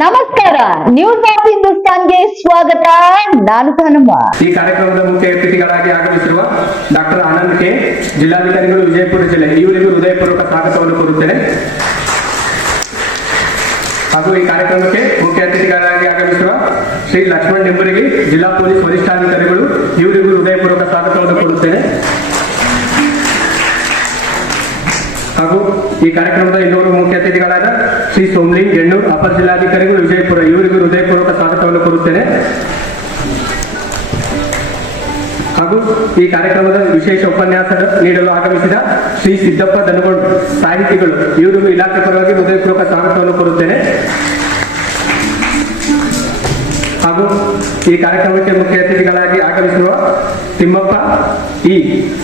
ನಮಸ್ಕಾರ, news of ಹಿಂದೂಸ್ತಾನ್ಗೆ ಸ್ವಾಗತ. ನಾನು ಹನುಮ. ಈ ಕಾರ್ಯಕ್ರಮದ ಮುಖ್ಯ ಅತಿಥಿಗಳಾಗಿ ಆಗಮಿಸಿರುವ ಡಾಕ್ಟರ್ ಆನಂದ್ ಕೆ, ಜಿಲ್ಲಾಧಿಕಾರಿಗಳು, ವಿಜಯಪುರ ಜಿಲ್ಲೆ, ಇವರಿಗೂ ಹೃದಯಪೂರ್ವಕ ಸ್ವಾಗತವನ್ನು ಕೋರುತ್ತೇನೆ. ಹಾಗೂ ಈ ಕಾರ್ಯಕ್ರಮಕ್ಕೆ ಮುಖ್ಯ ಅತಿಥಿಗಳಾಗಿ ಆಗಮಿಸಿರುವ ಶ್ರೀ ಲಕ್ಷ್ಮಣ್ ನಿಂಬರಿಗೆ, ಜಿಲ್ಲಾ ಪೊಲೀಸ್ ವರಿಷ್ಠಾಧಿಕಾರಿಗಳು, ಇವರಿಗೂ ಹೃದಯಪೂರ್ವಕ ಸ್ವಾಗತವನ್ನು ಕೋರುತ್ತೇನೆ. ಹಾಗೂ ಈ ಕಾರ್ಯಕ್ರಮದ ಇನ್ನೂರು ಮುಖ್ಯ ಅತಿಥಿಗಳಾದ ಶ್ರೀ ಸೋಮಲಿಂಗ್ ಗೆಣ್ಣೂರ್, ಅಪರ ಜಿಲ್ಲಾಧಿಕಾರಿಗಳು, ವಿಜಯಪುರ, ಇವರಿಗೂ ಹೃದಯಪೂರ್ವಕ ಸ್ವಾಗತವನ್ನು ಕೋರುತ್ತೇನೆ. ಹಾಗೂ ಈ ಕಾರ್ಯಕ್ರಮದ ವಿಶೇಷ ಉಪನ್ಯಾಸ ನೀಡಲು ಆಗಮಿಸಿದ ಶ್ರೀ ಸಿದ್ದಪ್ಪ ದನಗೊಂಡ್, ಸಾಹಿತಿಗಳು, ಇವರಿಗೂ ಇಲಾಖೆ ಪರವಾಗಿ ಹೃದಯಪೂರ್ವಕ ಸ್ವಾಗತವನ್ನು ಕೋರುತ್ತೇನೆ. ಹಾಗೂ ಈ ಕಾರ್ಯಕ್ರಮಕ್ಕೆ ಮುಖ್ಯ ಅತಿಥಿಗಳಾಗಿ ಆಗಮಿಸಿರುವ ತಿಮ್ಮಪ್ಪ ಇ,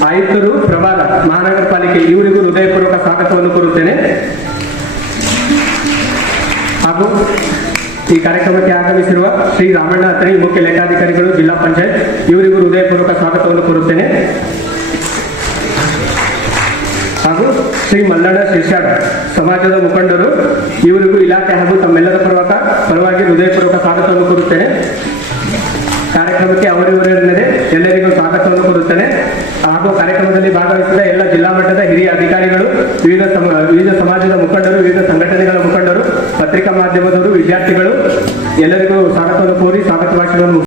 ಆಯುಕ್ತರು, ಪ್ರಭಾರ, ಮಹಾನಗರ ಪಾಲಿಕೆ, ಇವರಿಗೂ ಹೃದಯಪೂರ್ವಕ ಸ್ವಾಗತವನ್ನು ಕೋರುತ್ತೇನೆ. ಹಾಗೂ ಈ ಕಾರ್ಯಕ್ರಮಕ್ಕೆ ಆಗಮಿಸಿರುವ ಶ್ರೀ ರಾಮಣ್ಣ ಅತ್ರಿ, ಮುಖ್ಯ ಲೆಕ್ಕಾಧಿಕಾರಿಗಳು, ಜಿಲ್ಲಾ ಪಂಚಾಯತ್, ಇವರಿಗೂ ಹೃದಯಪೂರ್ವಕ ಸ್ವಾಗತವನ್ನು ಕೋರುತ್ತೇನೆ. ಹಾಗೂ ಶ್ರೀ ಮಲ್ಲಣ್ಣ ಶಿರ್ಷಾಡ್, ಸಮಾಜದ ಮುಖಂಡರು, ಇವರಿಗೂ ಇಲಾಖೆ ಹಾಗೂ ತಮ್ಮೆಲ್ಲರ ಪರವಾಗಿ ಹೃದಯಪೂರ್ವಕ ಸ್ವಾಗತವನ್ನು ಕೋರುತ್ತೇನೆ. ಕಾರ್ಯಕ್ರಮಕ್ಕೆ ಅವರಿವರೆನ್ನದೇ ಎಲ್ಲರಿಗೂ ಸ್ವಾಗತವನ್ನು ಕೋರುತ್ತೇನೆ. ಹಾಗೂ ಕಾರ್ಯಕ್ರಮದಲ್ಲಿ ಭಾಗವಹಿಸಿದ ಎಲ್ಲ ಜಿಲ್ಲಾ ಮಟ್ಟದ ಹಿರಿಯ ಅಧಿಕಾರಿಗಳು, ವಿವಿಧ ಸಮಾಜದ ಮುಖಂಡರು, ವಿವಿಧ ಸಂಘಟನೆಗಳ ಮುಖಂಡರು, ಪತ್ರಿಕಾ ಮಾಧ್ಯಮದವರು, ವಿದ್ಯಾರ್ಥಿಗಳು, ಎಲ್ಲರಿಗೂ ಸ್ವಾಗತವನ್ನು ಕೋರಿ ಸ್ವಾಗತ ಭಾಷಣವನ್ನು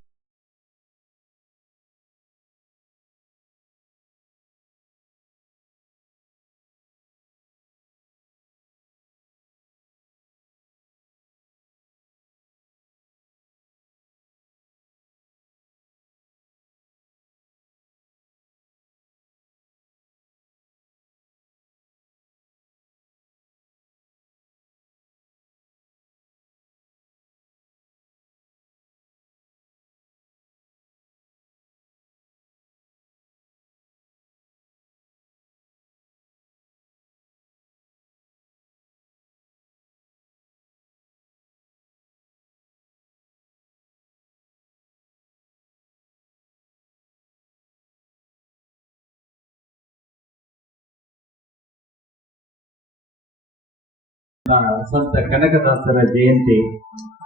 ಸಂತ ಕನಕದಾಸರ ಜಯಂತಿ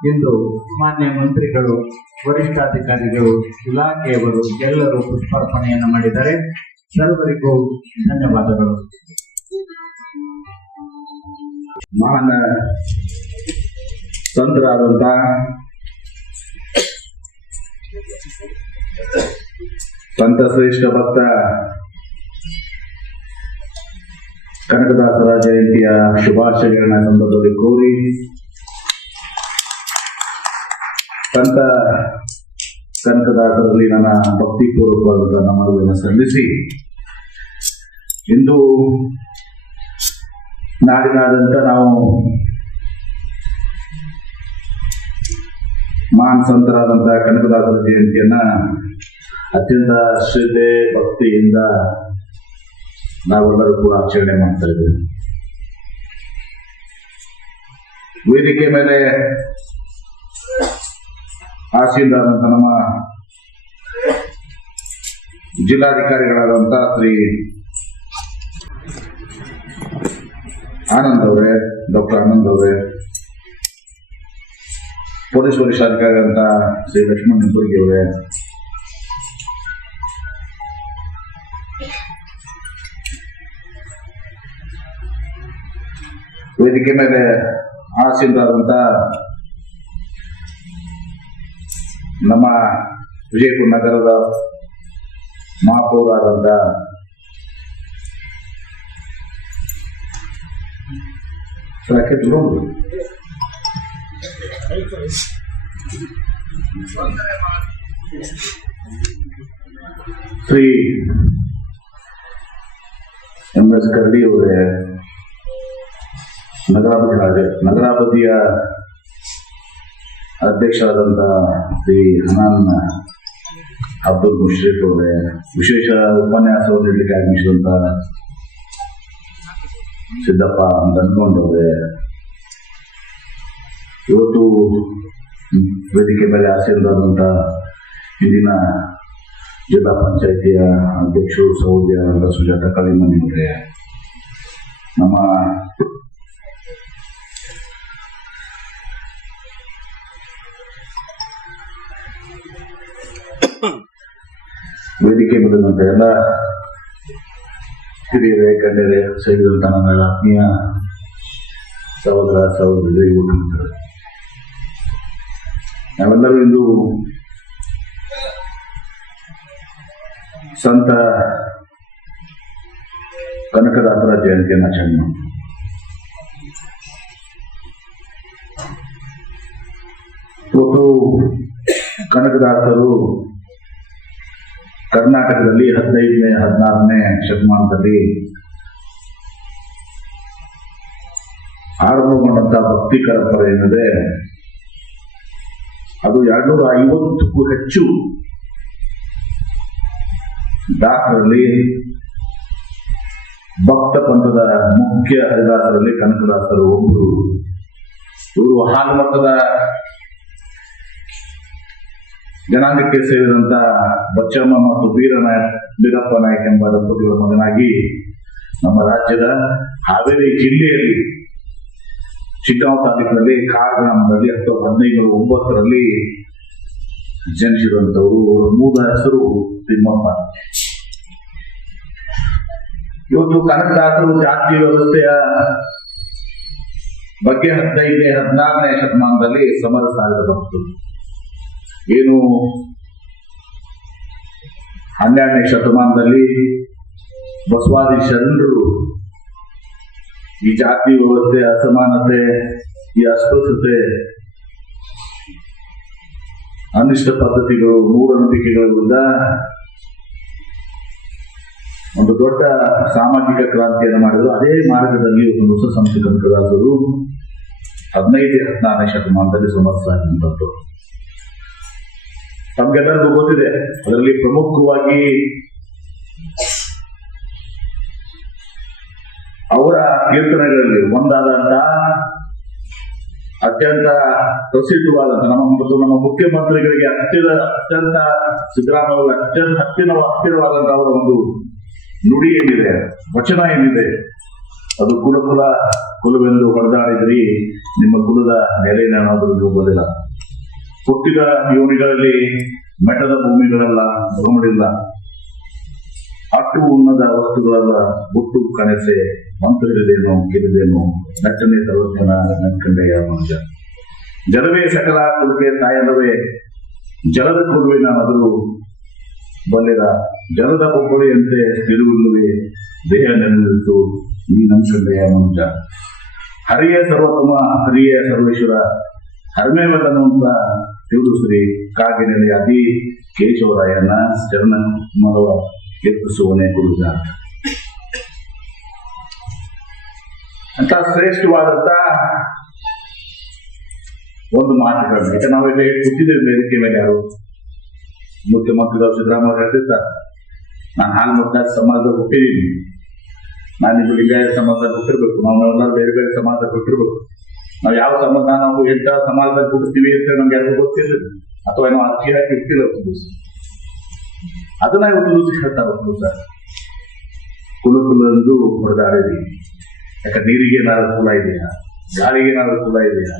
ಇಂದು ಮಾನ್ಯ ಮಂತ್ರಿಗಳು, ವರಿಷ್ಠಾಧಿಕಾರಿಗಳು, ಇಲಾಖೆಯವರು ಎಲ್ಲರೂ ಪುಷ್ಪಾರ್ಪಣೆಯನ್ನು ಮಾಡಿದ್ದಾರೆ. ಸರ್ವರಿಗೂ ಧನ್ಯವಾದಗಳು. ಮಹಾನ್ ಸಂತರಾದಂತ ಸಂತ ಶ್ರೇಷ್ಠ ಭಕ್ತ ಕನಕದಾಸರ ಜಯಂತಿಯ ಶುಭಾಶಯಗಳನ್ನ ಸಂದರ್ಭದಲ್ಲಿ ಕೋರಿ ಸಂತ ಕನಕದಾಸರಲ್ಲಿ ನನ್ನ ಭಕ್ತಿಪೂರ್ವಕವಾದ ನಮನವನ್ನು ಸಲ್ಲಿಸಿ, ಇಂದು ನಾಡಿನಾದ್ಯಂತ ನಾವು ಮಹಾನ್ ಸಂತರಾದಂತಹ ಕನಕದಾಸರ ಜಯಂತಿಯನ್ನ ಅತ್ಯಂತ ಶ್ರದ್ಧೆ ಭಕ್ತಿಯಿಂದ ನಾವೆಲ್ಲರೂ ಕೂಡ ಆಚರಣೆ ಮಾಡ್ತಾ ಇದ್ದೇವೆ. ವೇದಿಕೆ ಮೇಲೆ ಆಸೀನರಾದಂಥ ನಮ್ಮ ಜಿಲ್ಲಾಧಿಕಾರಿಗಳಾದಂಥ ಶ್ರೀ ಆನಂದ್ ಅವರೇ, ಡಾಕ್ಟರ್ ಆನಂದ್ ಅವರೇ, ಪೊಲೀಸ್ ವರಿಷ್ಠಾಧಿಕಾರಿಗಳಂತ ಶ್ರೀ ಲಕ್ಷ್ಮಣ್ ನಿಂಬರ್ಗಿ ಅವರೇ, ವೇದಿಕೆ ಮೇಲೆ ಆಸೀನರಾದಂಥ ನಮ್ಮ ವಿಜಯಪುರ ನಗರದ ಮಹಾಪೌರಾದಂಥ ಶ್ರೀ MS ಕರಡಿ ಅವರೇ, ನಗರಾಪತಿಯ ಅಧ್ಯಕ್ಷರಾದಂಥ ಶ್ರೀ ಹನಾನ್ ಅಬ್ದುಲ್ ಮುಷ್ರಿಫ್ ಅವರೇ, ವಿಶೇಷ ಉಪನ್ಯಾಸವನ್ನು ನೀಡಲಿಕ್ಕೆ ಆಗಮಿಸಿದಂಥ ಸಿದ್ದಪ್ಪ ದನಗೊಂಡ್ ಅವರೇ, ಇವತ್ತು ವೇದಿಕೆ ಮೇಲೆ ಆಸೀನರಾದಂಥ ಇಂದಿನ ಜಿಲ್ಲಾ ಪಂಚಾಯಿತಿಯ ಅಧ್ಯಕ್ಷರು ಸಹೋದರಿಯಾದ ಸುಜಾತ ಕಳಿಮನಿ ಅವರೇ, ನಮ್ಮ ವೇದಿಕೆ ಬಂದಂತ ಎಲ್ಲ ಹಿರಿಯರೇ ಗಣ್ಯರೇ ಸೇರಿದಂತ ನನ್ನ ಆತ್ಮೀಯ ಸಹೋದರ ಸಹೋದರಿ ಯುವಕರು, ನಾವೆಲ್ಲರೂ ಇಂದು ಸಂತ ಕನಕದಾಸರ ಜಯಂತಿಯನ್ನು ಆಚರಣೆ ಮಾಡ್ತೀವಿ. ಇವತ್ತು ಕನಕದಾಸರು ಕರ್ನಾಟಕದಲ್ಲಿ 15ನೇ 16ನೇ ಶತಮಾನದಲ್ಲಿ ಆರಂಭಗೊಂಡಂತಹ ಭಕ್ತಿ ಪರಂಪರೆ ಏನಿದೆ ಅದು 250ಕ್ಕೂ ಹೆಚ್ಚು ದಾಸರಲ್ಲಿ ಭಕ್ತ ಪಂಥದ ಮುಖ್ಯ ಹರಿದಾಸರಲ್ಲಿ ಕನಕದಾಸರು ಒಬ್ಬರು. ಇವರು ಹಾಲಮಠದ ಜನಾಂಗಕ್ಕೆ ಸೇರಿದಂತ ಬಚ್ಚಮ್ಮ ಮತ್ತು ಬೀರಪ್ಪ ನಾಯಕ್ ಎಂಬ ದಂಪತಿಗಳ ಮಗನಾಗಿ ನಮ್ಮ ರಾಜ್ಯದ ಹಾವೇರಿ ಜಿಲ್ಲೆಯಲ್ಲಿ ಚಿಕ್ಕಮಗಳೂರು ತಾಲೂಕಿನಲ್ಲಿ ಕಾರ್ ಗ್ರಾಮದಲ್ಲಿ 1509 ಜನಿಸಿದಂಥವರು. ಅವರ ಮೂಲ ಹೆಸರು ತಿಮ್ಮಪ್ಪ. ಇವತ್ತು ಕನಕದಾಸರು ಜಾತಿ ವ್ಯವಸ್ಥೆಯ ಬಗ್ಗೆ 15ನೇ 16ನೇ ಶತಮಾನದಲ್ಲಿ ಸಮರ ಸಾರಿದ ಭಕ್ತರು. ಏನು 12ನೇ ಶತಮಾನದಲ್ಲಿ ಬಸವಾದಿ ಶರಣರು ಈ ಜಾತಿ ವ್ಯವಸ್ಥೆ, ಅಸಮಾನತೆ, ಈ ಅಸ್ಪೃಶ್ಯತೆ, ಅನಿಷ್ಟ ಪದ್ಧತಿಗಳು, ಮೂಢನಂಬಿಕೆಗಳ ವಿರುದ್ಧ ಒಂದು ದೊಡ್ಡ ಸಾಮಾಜಿಕ ಕ್ರಾಂತಿಯನ್ನು ಮಾಡಿದ್ರು. ಅದೇ ಮಾರ್ಗದಲ್ಲಿ ಒಂದು ಹೊಸ ಸಂತ ಕನಕದಾಸರು 15ನೇ 16ನೇ ಶತಮಾನದಲ್ಲಿ ಸಮರ್ಥರಾಗಿದ್ದರು. ತಮ್ಗೆಲ್ಲರಿಗೂ ಗೊತ್ತಿದೆ, ಅದರಲ್ಲಿ ಪ್ರಮುಖವಾಗಿ ಅವರ ಕೀರ್ತನೆಗಳಲ್ಲಿ ಒಂದಾದಂತ ಅತ್ಯಂತ ಪ್ರಸಿದ್ಧವಾದಂತ ನಮ್ಮ ಮುಖ್ಯಮಂತ್ರಿಗಳಿಗೆ ಅತ್ಯಂತ ಸಿದ್ದರಾಮಯ್ಯ ಅತ್ಯಂತ ಹತ್ತಿರವಾದಂತ ಅವರ ಒಂದು ನುಡಿ ಏನಿದೆ, ವಚನ ಏನಿದೆ, ಅದು ಕುಲವೆಂದು ಹೊಡೆದಾಡಿದ್ರಿ, ನಿಮ್ಮ ಕುಲದ ನೆಲೆಯೇನಾದರೂ ಬದಿಲ್ಲ. ಹುಟ್ಟಿದ ಯೋನಿಗಳಲ್ಲಿ ಮೆಟ್ಟದ ಭೂಮಿಗಳೆಲ್ಲ ಭ್ರಮಡಿಲ್ಲ, ಅಟ್ಟು ಉನ್ನದ ವಸ್ತುಗಳೆಲ್ಲ ಬುಟ್ಟು ಕಣಸೆ, ಮಂತ್ರವಿದೇನೋ ಕಿರಿದೇನೋ ನಟ್ಟನೆ ಸರ್ವಜ್ಞನ ನಟ್ಕಂಡೆಯ ಮನುಷ್ಯ. ಜಲವೇ ಸಕಲ ಕುಲಕ್ಕೆ ತಾಯಲ್ಲವೇ, ಜಲದ ಕೊಡುವಿನ ಮೊದಲು ಬಲ್ಲಿರ, ಜಲದ ಬೊಬ್ಬಳಿಯಂತೆ ತಿರುಗುಲ್ಲುವೆ ದೇಹ ನೆನೆದಿತ್ತು ಈ ನನ್ಕಂಡೆಯ ಮನುಷ್ಯ. ಹರಿಯ ಸರ್ವೋತ್ತಮ, ಹರಿಯ ಸರ್ವೇಶ್ವರ, ಹರಮೇವದನು ಅಂತ ತಿಳಿದುಶ್ರೀ ಕಾಗಿನೆಲೆ ಅದಿ ಕೇಶವರಾಯನ ಚರಣ ಮರವ ಎತ್ತಿಸುವನೇ ಗುರುಜ ಅಂತ ಶ್ರೇಷ್ಠವಾದಂತ ಒಂದು ಮಾತುಗಳು. ಈಗ ನಾವೆಲ್ಲ ಕೂತಿದ್ದೇವೆ ವೇದಿಕೆ ಮೇಲೆ. ಯಾರು ಮುಖ್ಯಮಂತ್ರಿಗಳು ಸಿದ್ದರಾಮಯ್ಯ ಹೇಳ್ತಿರ್ತಾರೆ, ನಾನು ಹಾಲಮಠ ಸಮಾಜದಾಗ ಹುಟ್ಟಿದ್ದೀನಿ, ನಾನಿದು ಲಿಂಗಾಯತ ಸಮಾಜದಾಗ ಹುಟ್ಟಿರ್ಬೇಕು, ನಾವೆಲ್ಲ ಬೇರೆ ಬೇರೆ ಸಮಾಜದಾಗ ಹುಟ್ಟಿರ್ಬೇಕು. ನಾವು ಯಾವ ಸಮಾಜ, ನಾವು ಎಂತ ಸಮಾಜದಾಗ ಹುಡ್ತೀವಿ ಅಂತ ನಮ್ಗೆ ಯಾರಿಗೂ ಗೊತ್ತಿಲ್ಲ, ಅಥವಾ ಏನೋ ಅರ್ಜಿ ಹಾಕಿ ಇರ್ತಿಲ್ಲ. ಅದನ್ನ ಇವತ್ತು ದಿವಸ ಹೇಳ್ತಾ ಬರ್ತೀವಿ ಸರ್. ಕುಲಕುಲಂದು ಹೊಡೆದಾಡಿದ್ವಿ. ಯಾಕಂದ್ರೆ ನೀರಿಗೆ ಏನಾದ್ರು ಕುಲ ಇದೆಯಾ, ಗಾಳಿಗೆ ಏನಾದ್ರು ಕುಲ ಇದೆಯಾ?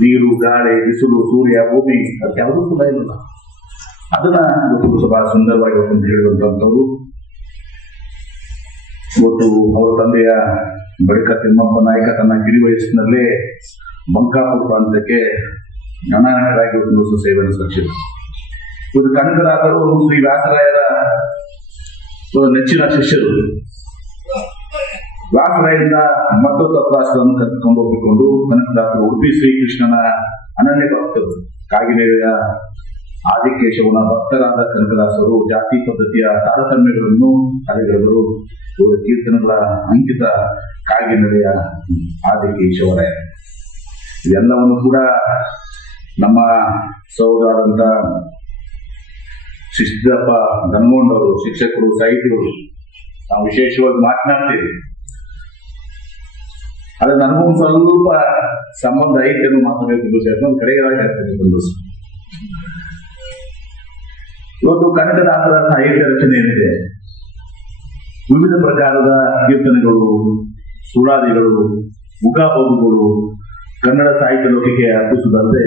ನೀರು, ಗಾಳಿ, ಬಿಸಿಲು, ಸೂರ್ಯ, ಭೂಮಿ, ಅದಕ್ಕೆ ಯಾವುದೂ ಕುಲ ಇಲ್ಲ. ಅದನ್ನ ಇವತ್ತು ಬಹಳ ಸುಂದರವಾಗಿ ಇವತ್ತು ಹೇಳಿದಂತವ್ರು. ಇವತ್ತು ಅವರ ತಂದೆಯ ಬಳಿಕ ತಿಮ್ಮಪ್ಪ ನಾಯಕ ತನ್ನ ಕಿರಿ ವಯಸ್ಸಿನಲ್ಲೇ ಬಂಕಾಪುರ ಪ್ರಾಂತ್ಯಕ್ಕೆ ಗಣನಾಯಕರಾಗಿ ಒಂದು ಸೇವೆಯನ್ನು ಸಲ್ಲಿಸಿದರು. ಇವತ್ತು ಕನಕದಾಸರು ಶ್ರೀ ವ್ಯಾಸರಾಯರ ನೆಚ್ಚಿನ ಶಿಷ್ಯರು. ವ್ಯಾಸರಾಯರಿಂದ ಮತ್ತೊಂದು ಅಪ್ರಾಸಗಳನ್ನು ಕರೆದುಕೊಂಡು ಹೋಗಿಕೊಂಡು ಕನಕದಾಸರು ಉಡುಪಿ ಶ್ರೀಕೃಷ್ಣನ ಅನನ್ಯ ಭಕ್ತರು. ಕಾಗಿನೆಲೆಯ ಆದಿಕೇಶವನ ಭಕ್ತರಾದ ಕನಕದಾಸರು ಜಾತಿ ಪದ್ಧತಿಯ ತಾರತಮ್ಯಗಳನ್ನು ಅಲೆಗಳೆದರು. ಇವರ ಕೀರ್ತನೆಗಳ ಅಂಕಿತ ಕಾಗಿನೆಲೆಯ ಆದಿಕೇಶವರಾಯ. ಇದೆಲ್ಲವನ್ನು ಕೂಡ ನಮ್ಮ ಸಹೋದರಾದಂತ ಸಿದ್ದಪ್ಪ ಗನಗೊಂಡವರು, ಶಿಕ್ಷಕರು, ಸಾಹಿತಿಗಳು ನಾವು ವಿಶೇಷವಾಗಿ ಮಾತನಾಡ್ತೀವಿ. ಆದ್ರೆ ನನಗೂ ಸ್ವಲ್ಪ ಸಂಬಂಧ ಐತೆ ಮಾತಾಡಬೇಕು, ಕಡೆಗೆ ಬಂದು ಇವತ್ತು ಕನ್ನಡದಾಸರ ಸಾಹಿತ್ಯ ರಚನೆ ಏನಿದೆ, ವಿವಿಧ ಪ್ರಕಾರದ ಕೀರ್ತನೆಗಳು, ಸುಳಾದಿಗಳು, ಉಗಾಬಗುಗಳು ಕನ್ನಡ ಸಾಹಿತ್ಯ ಲೋಕಕ್ಕೆ ಅರ್ಪಿಸುವುದಲ್ಲದೆ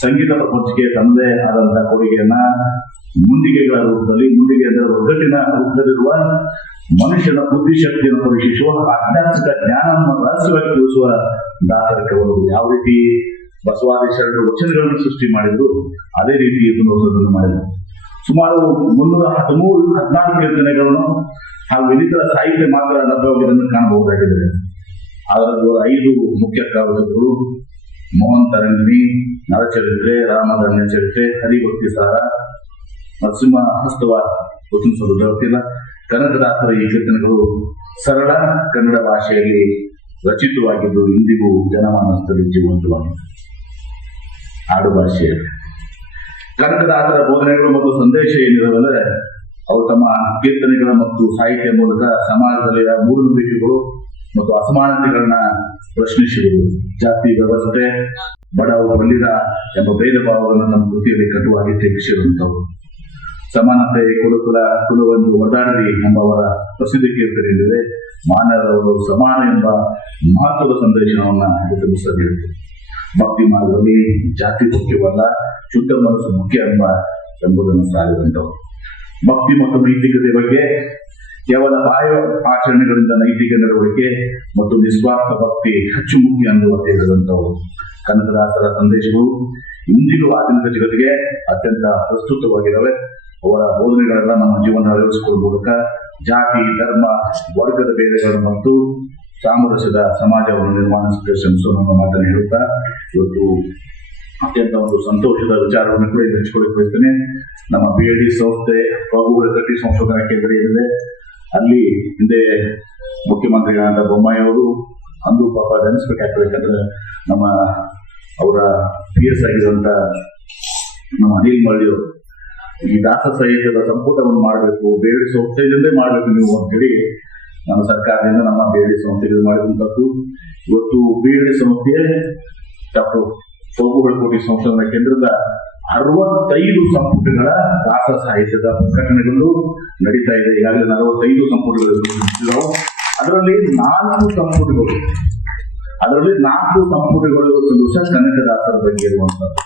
ಸಂಗೀತ ಪ್ರಪಂಚಕ್ಕೆ ತನ್ನದೇ ಆದಂತಹ ಕೊಡುಗೆಯನ್ನ ಮುಂಡಿಗೆಗಳ ರೂಪದಲ್ಲಿ, ಮುಂಡಿಗೆ ಅಂದರೆ ಒಗ್ಗಟ್ಟಿನ ರೂಪದಲ್ಲಿರುವ ಮನುಷ್ಯನ ಬುದ್ಧಿಶಕ್ತಿಯನ್ನು ಪರೀಕ್ಷಿಸುವ ಆಧ್ಯಾತ್ಮಿಕ ಜ್ಞಾನವನ್ನು ರಹಸ್ಯವಾಗಿ ತಿಳಿಸುವ ದಾಸರಕ್ಕೆ ಅವರು ಯಾವ ರೀತಿ ಬಸವಾದಿ ಶರಣರ ವಚನಗಳನ್ನು ಸೃಷ್ಟಿ ಮಾಡಿದ್ರು ಅದೇ ರೀತಿ ಇದನ್ನು ಮಾಡಿದರು. ಸುಮಾರು 314 ಕೀರ್ತನೆಗಳನ್ನು ಹಾಗೂ ಇನ್ನಿತರ ಸಾಹಿತ್ಯ ಮಾತ್ರ ಲಭ್ಯವಾಗಿದ್ದನ್ನು ಕಾಣಬಹುದಾಗಿದೆ. ಅದರಲ್ಲಿ 5 ಮುಖ್ಯ ಕಾವ್ಯಗಳು: ಮೋಹನ್ ತರಂಗಿಣಿ, ನರಚರಿತ್ರೆ, ರಾಮಧನ್ಯ ಚರಿತ್ರೆ, ಹರಿಭಕ್ತಿ ಸಾರ, ನರಸಿಂಹ ಹಸ್ತವ ಗುರುತಿಸಲು ಗೊತ್ತಿಲ್ಲ. ಕನಕದಾಸರ ಈ ಕೀರ್ತನೆಗಳು ಸರಳ ಕನ್ನಡ ಭಾಷೆಯಲ್ಲಿ ರಚಿತವಾಗಿದ್ದು ಇಂದಿಗೂ ಜನಮಾನಸದಲ್ಲಿ ಜೀವಂತವಾಗಿದೆ. ಆಡು ಭಾಷೆಯಲ್ಲಿ ಕನಕದಾಸರ ಬೋಧನೆಗಳು ಮತ್ತು ಸಂದೇಶ ಏನಿರುವಂದರೆ ಅವರು ತಮ್ಮ ಕೀರ್ತನೆಗಳ ಮತ್ತು ಸಾಹಿತ್ಯ ಮೂಲಕ ಸಮಾಜದಲ್ಲಿನ ಮೂಢನಂಬಿಕೆಗಳು ಮತ್ತು ಅಸಮಾನತೆಗಳನ್ನ ಪ್ರಶ್ನಿಸಿದರು. ಜಾತಿ ವ್ಯವಸ್ಥೆ, ಬಡವ ಬಲ್ಲಿದ ಎಂಬ ಭೇದ ಭಾವವನ್ನು ನಮ್ಮ ಕೃತಿಯಲ್ಲಿ ಕಟುವಾಗಿ ಟೀಕಿಸಿರುವಂತವು. ಸಮಾನತೆ ಕುಲವನ್ನು ಒದಾಡಲಿ ಎಂಬ ಅವರ ಪ್ರಸಿದ್ಧ ಕೀರ್ತನೆಯಲ್ಲಿದೆ. ಮಾನವರವರು ಸಮಾನ ಎಂಬ ಮಹತ್ವದ ಸಂದೇಶವನ್ನ ತಿಳಿಸಬೇಕು. ಭಕ್ತಿ ಮಾರ್ಗದಲ್ಲಿ ಜಾತಿ ಮುಖ್ಯವಲ್ಲ, ಶುದ್ಧ ಮನಸ್ಸು ಮುಖ್ಯ ಎಂಬುದನ್ನು ಸಾರಿದಂತವರು. ಭಕ್ತಿ ಮತ್ತು ನೈತಿಕತೆ ಬಗ್ಗೆ ಕೇವಲ ಬಾಹ್ಯ ಆಚರಣೆಗಳಿಂದ ನೈತಿಕ ನಡವಳಿಕೆ ಮತ್ತು ನಿಸ್ವಾರ್ಥ ಭಕ್ತಿ ಹೆಚ್ಚು ಮುಖ್ಯ ಅನ್ನುವ ಹೇಳಿದಂತವರು. ಕನಕದಾಸರ ಸಂದೇಶಗಳು ಇಂದಿಗೂ ಆಧುನಿಕ ಜಗತ್ತಿಗೆ ಅತ್ಯಂತ ಪ್ರಸ್ತುತವಾಗಿದ್ದಾವೆ. ಅವರ ಬೋಧನೆಗಳೆಲ್ಲ ನಮ್ಮ ಜೀವನ ಅಳವಡಿಸಿಕೊಳ್ಳುವ ಮೂಲಕ ಜಾತಿ, ಧರ್ಮ, ವರ್ಗದ ಭೇದಗಳನ್ನು ಮತ್ತು ಸಾಮರಸ್ಯದ ಸಮಾಜವನ್ನು ನಿರ್ಮಾಣಿಸಲು ಶ್ರಮಿಸುವ ಮಾತನ್ನು ಹೇಳುತ್ತಾ ಇವತ್ತು ಅತ್ಯಂತ ಒಂದು ಸಂತೋಷದ ವಿಚಾರವನ್ನು ಕೂಡ ಹಂಚಿಕೊಳ್ಳಿ ಬಯಸ್ತೇನೆ. ನಮ್ಮ BID ಸಂಸ್ಥೆ ಪ್ರಭುಗಳ ಕಟ್ಟಿ ಸಂಶೋಧನಾ ಕೇಂದ್ರ ಏನಿದೆ, ಅಲ್ಲಿ ಹಿಂದೆ ಮುಖ್ಯಮಂತ್ರಿಗಳಾದ ಬೊಮ್ಮಾಯಿ ಅವರು ಅಂದು ಪಾಪ ನೆನೆಸ್ಬೇಕಾಗ್ತದೆ. ಯಾಕಂದ್ರೆ ನಮ್ಮ ಅವರ PS ಆಗಿರುವಂತ ನಮ್ಮ ಅನಿಲ್ ಮಳ್ಳಿಯವರು ಈ ದಾಸ ಸಾಹಿತ್ಯದ ಸಂಪುಟವನ್ನು ಮಾಡಬೇಕು, BID ಸಂಸ್ಥೆಯಿಂದಲೇ ಮಾಡಬೇಕು ನೀವು ಅಂತೇಳಿ ನಮ್ಮ ಸರ್ಕಾರದಿಂದ ನಮ್ಮ BID ಸಂಸ್ಥೆಗೆ ಮಾಡಿದಂಥದ್ದು. ಇವತ್ತು BID ಸಂಸ್ಥೆ ಡಾಕ್ಟರ್ ಕೋಟಿ ಸಂಶೋಧನಾ ಕೇಂದ್ರದ 65 ಸಂಪುಟಗಳ ದಾಸ ಸಾಹಿತ್ಯದ ಪ್ರಕಟಣೆಗಳು ನಡೀತಾ ಇದೆ. ಈಗಾಗಲೇ 45 ಸಂಪುಟಗಳು. ಅದರಲ್ಲಿ 4 ಸಂಪುಟಗಳು ದಿವಸ ಕನಕದಾಸರ ಬಗ್ಗೆ ಇರುವಂತದ್ದು.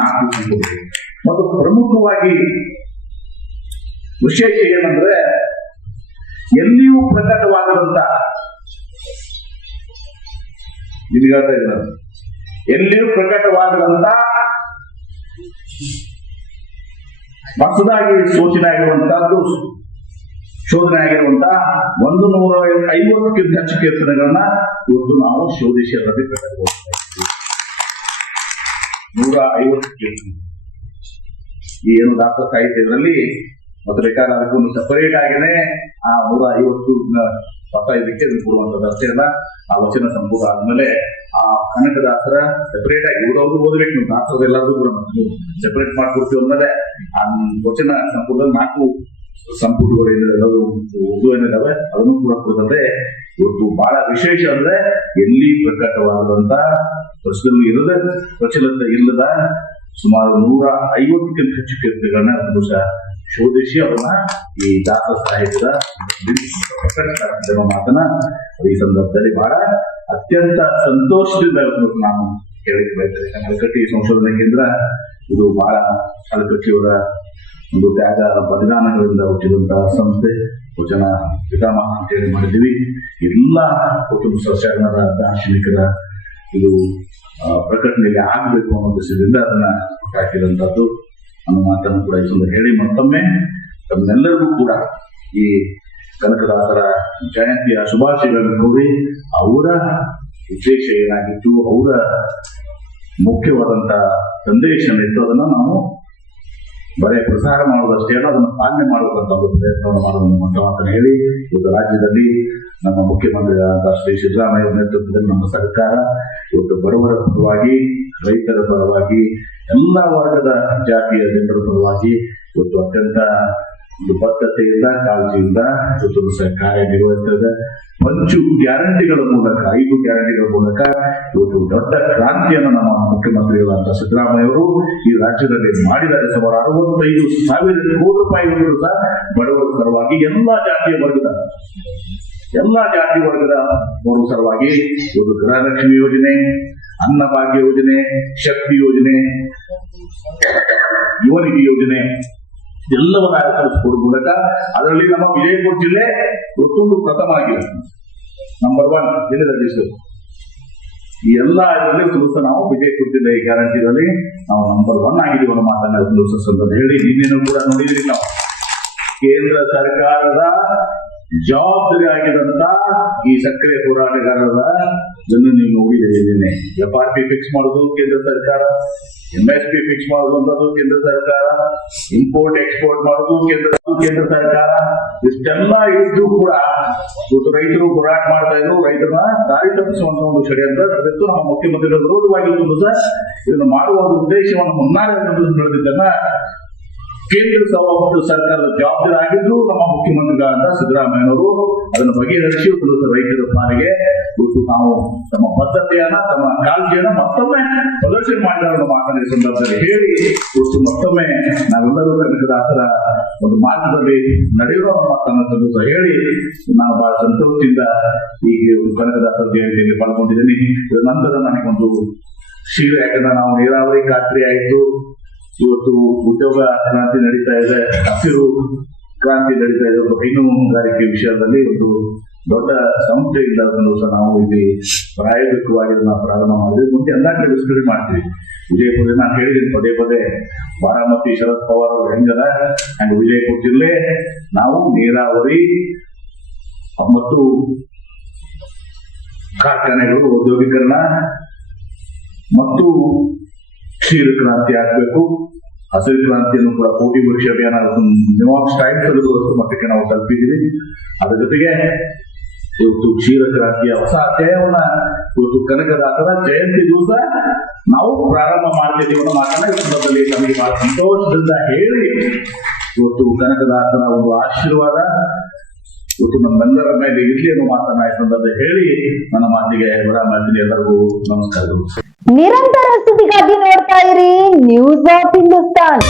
4 ಸಂಪುಟಗಳು. ಮತ್ತು ಪ್ರಮುಖವಾಗಿ ವಿಶೇಷ ಏನಂದ್ರೆ ಎಲ್ಲಿಯೂ ಪ್ರಕಟವಾಗದಂತ, ಎಲ್ಲಿಯೂ ಪ್ರಕಟವಾಗದಂತ ಹೊಸದಾಗಿ ಸೂಚನೆ ಆಗಿರುವಂತಹದ್ದು, ಶೋಧನೆ ಆಗಿರುವಂತ 150ಕ್ಕಿಂತ ಹೆಚ್ಚು ಕೀರ್ತನೆಗಳನ್ನ ಇವತ್ತು ನಾವು ಶೋಧಿಸಿ ಅದರಲ್ಲಿ ಪ್ರಕಟಗೊಳಿಸ್ತಾ ಇದ್ದೀವಿ. 150 ಕೀರ್ತನೆ ಈ ಏನು ದಾಸ ಸಾಹಿತ್ಯದಲ್ಲಿ ಮತ್ತೆ ಬೇಕಾದ್ರೆ ಅದಕ್ಕೊಂದು ಸಪರೇಟ್ ಆಗಿನೇ ಆ 150 ಹೊಸ ಇದಕ್ಕೆ ಕೊಡುವಂಥದ್ದು ಅಷ್ಟೇ ಅಲ್ಲ. ಆ ವಚನ ಸಂಪೂರ್ಣ ಆದ್ಮೇಲೆ ಆ ಕನಕದಾಸರ ಸೆಪರೇಟ್ ಆಗಿ ಇವ್ರವ್ರು ಓದಬೇಕು. ನೀವು ದಾಸರದ ಎಲ್ಲರೂ ಕೂಡ ನೀವು ಸೆಪರೇಟ್ ಮಾಡ್ಕೊಡ್ತೀವಿ ಅಂದ್ಮೇಲೆ ಆ ವಚನ ಸಂಪೂರ್ಣದಲ್ಲಿ 4 ಸಂಪುಟಗಳು ಏನಿದಾವೆ ಉರ್ದು ಏನಿದಾವೆ ಅದನ್ನು ಕೂಡ ಕೊಡುತ್ತೆ. ಇವತ್ತು ಬಹಳ ವಿಶೇಷ ಅಂದ್ರೆ ಎಲ್ಲಿ ಪ್ರಕಟವಾದಂತ ಪ್ರಚಲಿತ ಇಲ್ಲದ ಸುಮಾರು 150ಕ್ಕಿಂತ ಹೆಚ್ಚು ಕೀರ್ತನೆಗಳನ್ನ ಸಹ ಶೋಧಿಸಿ ಅವನ್ನ ಈ ದಾಸ ಸಾಹಿತ್ಯದ ಮಾತನ್ನ ಈ ಸಂದರ್ಭದಲ್ಲಿ ಬಹಳ ಅತ್ಯಂತ ಸಂತೋಷದಿಂದ ನಾನು ಹೇಳಿಕೆ ಬಯಸ್ತೇನೆ. ಹಲಕಟ್ಟಿ ಸಂಶೋಧನಾ ಕೇಂದ್ರ ಇದು ಬಹಳ ಹಲಕಟ್ಟಿಯವರ ಒಂದು ತ್ಯಾಗ ಬಲಿದಾನಗಳಿಂದ ಹುಟ್ಟಿದಂತಹ ಸಂಸ್ಥೆ. ವಚನ ಪಿತಾಮಹ ಅಂತ ಹೇಳಿ ಮಾಡಿದ್ದೀವಿ. ಎಲ್ಲ ಕುಟುಂಬ ಶರಣರ ದಾರ್ಶನಿಕರ ಇದು ಪ್ರಕಟಣೆಗೆ ಆಗ್ಬೇಕು ಅನ್ನೋ ಉದ್ದೇಶದಿಂದ ಅದನ್ನ ಹಾಕಿದಂಥದ್ದು ಅನ್ನೋ ಮಾತನ್ನು ಕೂಡ ಹೇಳಿ ಮತ್ತೊಮ್ಮೆ ತಮ್ಮೆಲ್ಲರಿಗೂ ಕೂಡ ಈ ಕನಕದಾಸರ ಜಯಂತಿಯ ಶುಭಾಶಯಗಳನ್ನು ಕೋರಿ ಅವರ ಉದ್ದೇಶ ಏನಾಗಿತ್ತು, ಅವರ ಮುಖ್ಯವಾದಂತ ಸಂದೇಶ ಏನಿತ್ತು ಅದನ್ನ ನಾವು ಬರೀ ಪ್ರಸಾರ ಮಾಡುವುದಷ್ಟೇ ಅಲ್ಲ, ಅದನ್ನು ಪಾಲನೆ ಮಾಡುವಂತ ಒಂದು ಪ್ರಯತ್ನವನ್ನು ಮಾಡುವಂತ ಮಾತನ್ನು ಹೇಳಿ ಇವತ್ತು ರಾಜ್ಯದಲ್ಲಿ ನಮ್ಮ ಮುಖ್ಯಮಂತ್ರಿಗಳಾದ ಶ್ರೀ ಸಿದ್ದರಾಮಯ್ಯ ನೇತೃತ್ವದಲ್ಲಿ ನಮ್ಮ ಸರ್ಕಾರ ಇವತ್ತು ಬಡವರ ಪರವಾಗಿ, ರೈತರ ಪರವಾಗಿ, ಎಲ್ಲ ವರ್ಗದ ಜಾತಿಯ ಜನರ ಪರವಾಗಿ ಇವತ್ತು ಅತ್ಯಂತ ಒಂದು ಬದ್ಧತೆಯಿಂದ, ಕಾಳಜಿಯಿಂದ ಇವತ್ತು ಕಾರ್ಯನಿರ್ವಹಿಸ್ತದೆ. 5 ಗ್ಯಾರಂಟಿಗಳ ಮೂಲಕ, 5 ಗ್ಯಾರಂಟಿಗಳ ಮೂಲಕ ಇವತ್ತು ದೊಡ್ಡ ಕ್ರಾಂತಿಯನ್ನು ನಮ್ಮ ಮುಖ್ಯಮಂತ್ರಿಗಳಾದ ಸಿದ್ದರಾಮಯ್ಯ ಅವರು ಈ ರಾಜ್ಯದಲ್ಲಿ ಮಾಡಿದ್ದಾರೆ. ಸುಮಾರು 65,000 ಕೋಟಿ ರೂಪಾಯಿಗಳು ಸಹ ಬಡವರ ಪರವಾಗಿ ಎಲ್ಲಾ ಜಾತಿ ವರ್ಗದ ಸಲುವಾಗಿ ಇವತ್ತು ಗೃಹಲಕ್ಷ್ಮಿ ಯೋಜನೆ, ಅನ್ನಭಾಗ್ಯ ಯೋಜನೆ, ಶಕ್ತಿ ಯೋಜನೆ, ಯುವ ನಿಧಿ ಯೋಜನೆ ಎಲ್ಲವನ್ನ ಕಲಿಸ್ಕೊಡೋ ಮೂಲಕ ಅದರಲ್ಲಿ ನಮ್ಮ ವಿಜಯಪುರ ಜಿಲ್ಲೆ ಪ್ರತಿಯೊಂದು ಪ್ರಥಮ ಆಗಿದೆ. ನಂಬರ್ 1 ಜಿಲ್ಲೆದಲ್ಲಿ ಈ ಎಲ್ಲ ಇದರಲ್ಲಿ ಒಂದು ನಾವು ವಿಜಯಪುರ ಜಿಲ್ಲೆ ಈ ಗ್ಯಾರಂಟಿದಲ್ಲಿ ನಾವು ನಂಬರ್ 1 ಆಗಿದ್ದೀವಿ ಅನ್ನೋ ಮಾತನ್ನ ಅಂತ ಹೇಳಿ ನಿನ್ನೇನು ಕೂಡ ನೋಡಿದ್ರಿ. ನಾವು ಕೇಂದ್ರ ಸರ್ಕಾರದ ಜವಾಬ್ದಾರಿ ಆಗಿದಂತ ಈ ಸಕ್ಕರೆ ಹೋರಾಟಗಾರರ ಇದನ್ನು ನೀವು ನೋಡಿದ್ದೀರಿ. ನಿನ್ನೆ FRP ಫಿಕ್ಸ್ ಮಾಡೋದು ಕೇಂದ್ರ ಸರ್ಕಾರ, MSP ಫಿಕ್ಸ್ ಮಾಡೋದು ಕೇಂದ್ರ ಸರ್ಕಾರ, ಇಂಪೋರ್ಟ್ ಎಕ್ಸ್ಪೋರ್ಟ್ ಮಾಡೋದು ಕೇಂದ್ರ ಸರ್ಕಾರ. ಇಷ್ಟೆಲ್ಲ ಇದ್ದು ಕೂಡ ಇವತ್ತು ರೈತರು ಹೋರಾಟ ಮಾಡ್ತಾ ಇದ್ರು. ರೈತರನ್ನ ದಾರಿ ತಪ್ಪಿಸುವಂತ ಒಂದು ಷಡ್ಯಂತ್ರ ಇವತ್ತು ನಮ್ಮ ಮುಖ್ಯಮಂತ್ರಿಗಳ ವಿರೋಧವಾಗಿರುವುದು ಸಹ ಇದನ್ನು ಮಾಡುವ ಒಂದು ಉದ್ದೇಶವನ್ನು ಮುನ್ನಾರೆ ನಡೆದಿದ್ದನ್ನ ಕೇಂದ್ರ ಸರ್ಕಾರದ ಜವಾಬ್ದಾರಿ ಆಗಿದ್ರು ನಮ್ಮ ಮುಖ್ಯಮಂತ್ರಿಗಳಾದ ಸಿದ್ದರಾಮಯ್ಯನವರು ಅದನ್ನು ಬಗೆಹರಿಸಿ ರೈತರ ಪಾಲಿಗೆ ಇವತ್ತು ನಾವು ತಮ್ಮ ಬದ್ಧತೆಯನ್ನ, ತಮ್ಮ ಕಾಳಜಿಯನ್ನ ಮತ್ತೊಮ್ಮೆ ಪ್ರದರ್ಶನ ಮಾಡಿದ ಮಾತನಾಡಿದ ಸಂದರ್ಭದಲ್ಲಿ ಹೇಳಿ ಇವತ್ತು ಮತ್ತೊಮ್ಮೆ ನಾವೆಲ್ಲರೂ ಕನಕದಾಸರ ಒಂದು ಮಾರ್ಗದಲ್ಲಿ ನಡೆಯುವ ಮಾತನ್ನು ಸಹ ಹೇಳಿ ನಾನು ಬಹಳ ಸಂತೋಷದಿಂದ ಈ ಕನಕದಾಸರ ಜಯಂತಿಯಲ್ಲಿ ಪಾಲ್ಗೊಂಡಿದ್ದೀನಿ. ಇದರ ನಂತರ ನನಗೊಂದು ಶೀಘ್ರ, ಯಾಕಂದ್ರೆ ನಾವು ನೀರಾವರಿ ಖಾತ್ರಿ ಆಯಿತು, ಇವತ್ತು ಉದ್ಯೋಗ ಕ್ರಾಂತಿ ನಡೀತಾ ಇದೆ, ಹಸಿರು ಕ್ರಾಂತಿ ನಡೀತಾ ಇದೆ. ಹೈನುಗಾರಿಕೆ ವಿಷಯದಲ್ಲಿ ಒಂದು ದೊಡ್ಡ ಸಂಸ್ಥೆ ಇಲ್ಲ ಸಹ ನಾವು ಇಲ್ಲಿ ಪ್ರಾಯೋಗಿಕವಾಗಿ ನಾವು ಪ್ರಾರಂಭ ಮಾಡಿದ್ವಿ. ಮುಂದೆ ಎಲ್ಲ ಕಡೆ ವಿಸ್ತರಣೆ ಮಾಡ್ತೀವಿ. ವಿಜಯಪುರ ನಾನು ಹೇಳಿದ್ದೀನಿ ಪದೇ ಪದೇ, ಬಾರಾಮತಿ ಶರದ್ ಪವಾರ್ ಅವರು ಹೆಂಗದ ಹಂಗೆ ವಿಜಯಪುರ ಜಿಲ್ಲೆ ನಾವು ನೀರಾವರಿ ಮತ್ತು ಕಾರ್ಖಾನೆಗಳು, ಔದ್ಯೋಗೀಕರಣ ಮತ್ತು ಕ್ಷೀರ ಕ್ರಾಂತಿ ಆಗಬೇಕು. ಹಸಿರು ಕ್ರಾಂತಿಯನ್ನು ಕೂಡ ಕೋಟಿ ವೃಕ್ಷ ಅಭಿಯಾನ ನ್ಯೂಯಾರ್ಕ್ ಟೈಮ್ಸ್ ಅಲ್ಲಿ ಮಟ್ಟಕ್ಕೆ ನಾವು ತಲುಪಿದ್ದೀವಿ. ಅದರ ಜೊತೆಗೆ ಇವತ್ತು ಕ್ಷೀರ ಕ್ರಾಂತಿಯ ಹೊಸ ಅಧ್ಯಾಯವನ್ನ ಇವತ್ತು ಕನಕದಾಸರ ಜಯಂತಿ ದಿವಸ ನಾವು ಪ್ರಾರಂಭ ಮಾಡ್ತಿದ್ದೀವಿ ಅನ್ನೋ ಮಾತನ್ನ ಈ ಸಂದರ್ಭದಲ್ಲಿ ನಮಗೆ ಬಹಳ ಸಂತೋಷದಿಂದ ಹೇಳಿ, ಇವತ್ತು ಕನಕದಾಸರ ಒಂದು ಆಶೀರ್ವಾದ ಇವತ್ತು ನಮ್ಮೆಲ್ಲರ ಮೇಲೆ ಇರ್ಲಿ ಅನ್ನೋ ಮಾತನ್ನ ಈ ಸಂದರ್ಭದಲ್ಲಿ ಹೇಳಿ ನನ್ನ ಮಾತಿಗೆ ವಿರಾಮ ಮಾಡ್ತೀನಿ. ಎಲ್ಲರಿಗೂ ನಮಸ್ಕಾರಗಳು. ನಿರಂತರ ಸುದ್ದಿಗಾಗಿ ನೋಡ್ತಾ ಇರಿ ನ್ಯೂಸ್ ಆಫ್ ಹಿಂದೂಸ್ತಾನ್.